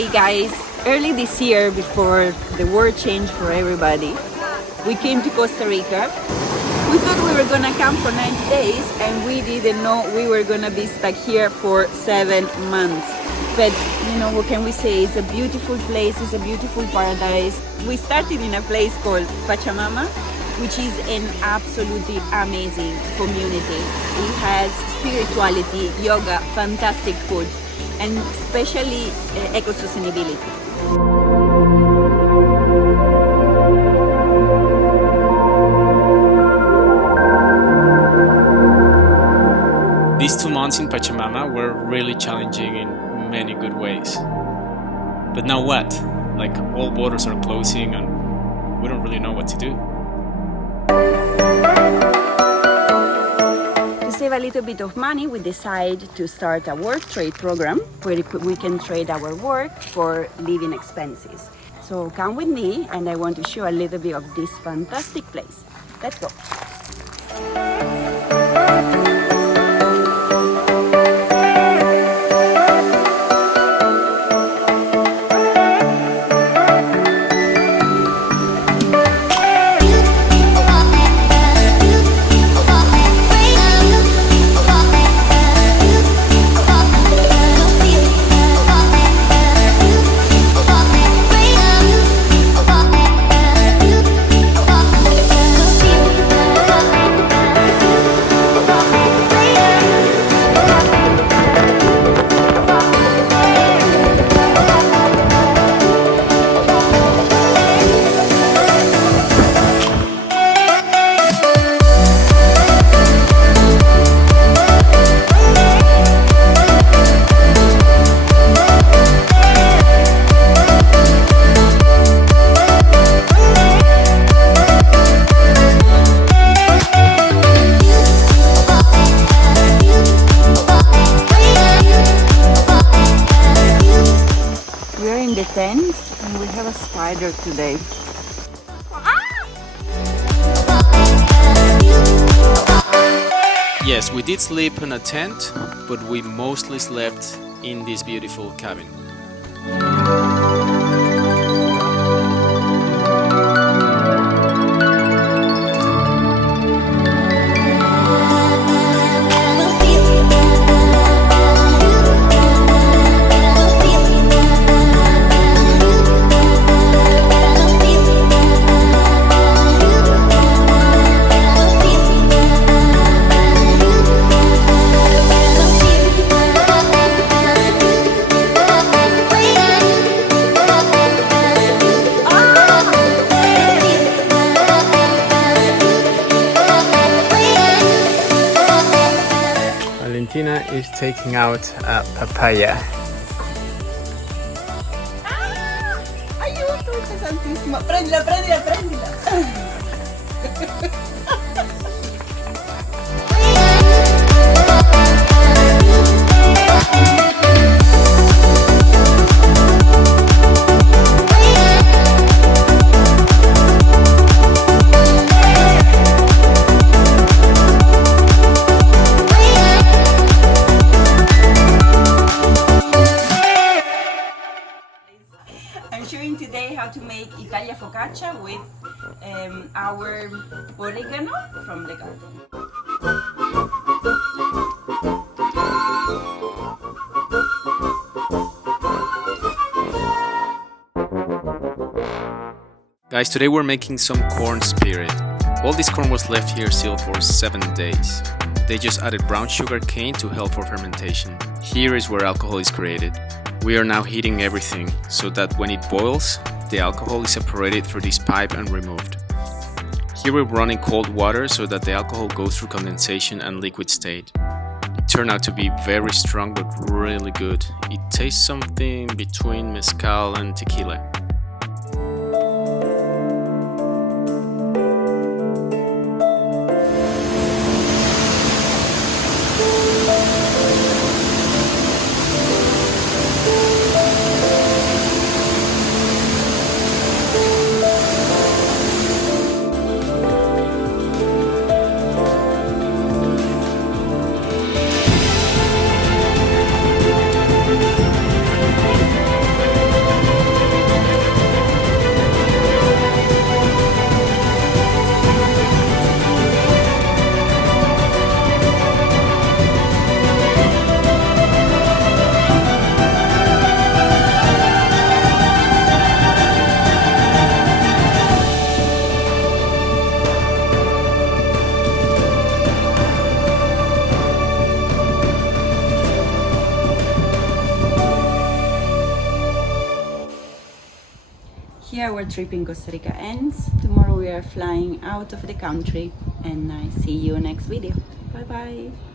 Hey guys, early this year, before the world changed for everybody, we came to Costa Rica. We thought we were gonna come for 90 days and we didn't know we were gonna be stuck here for 7 months. But you know, what can we say? It's a beautiful place, it's a beautiful paradise. We started in a place called Pachamama, which is an absolutely amazing community. It has spirituality, yoga, fantastic food, and especially eco-sustainability. These 2 months in Pachamama were really challenging in many good ways. But now what? Like, all borders are closing and we don't really know what to do. To save a little bit of money, we decided to start a work trade program where we can trade our work for living expenses. So come with me and I want to show a little bit of this fantastic place. Let's go. In the tent and we have a spider today. Yes, we did sleep in a tent, but we mostly slept in this beautiful cabin. Valentina is taking out a papaya. Aiuto, pesantissima! Prendila, prendila, prendila! I'm showing today how to make Italia focaccia with our oregano from the garden. Guys, today we're making some corn spirit. All this corn was left here sealed for 7 days. They just added brown sugar cane to help for fermentation. Here is where alcohol is created. We are now heating everything so that when it boils, the alcohol is separated through this pipe and removed. Here we're running cold water so that the alcohol goes through condensation and liquid state. It turned out to be very strong but really good. It tastes something between mezcal and tequila. Here our trip in Costa Rica ends. Tomorrow we are flying out of the country, and I see you next video. Bye bye.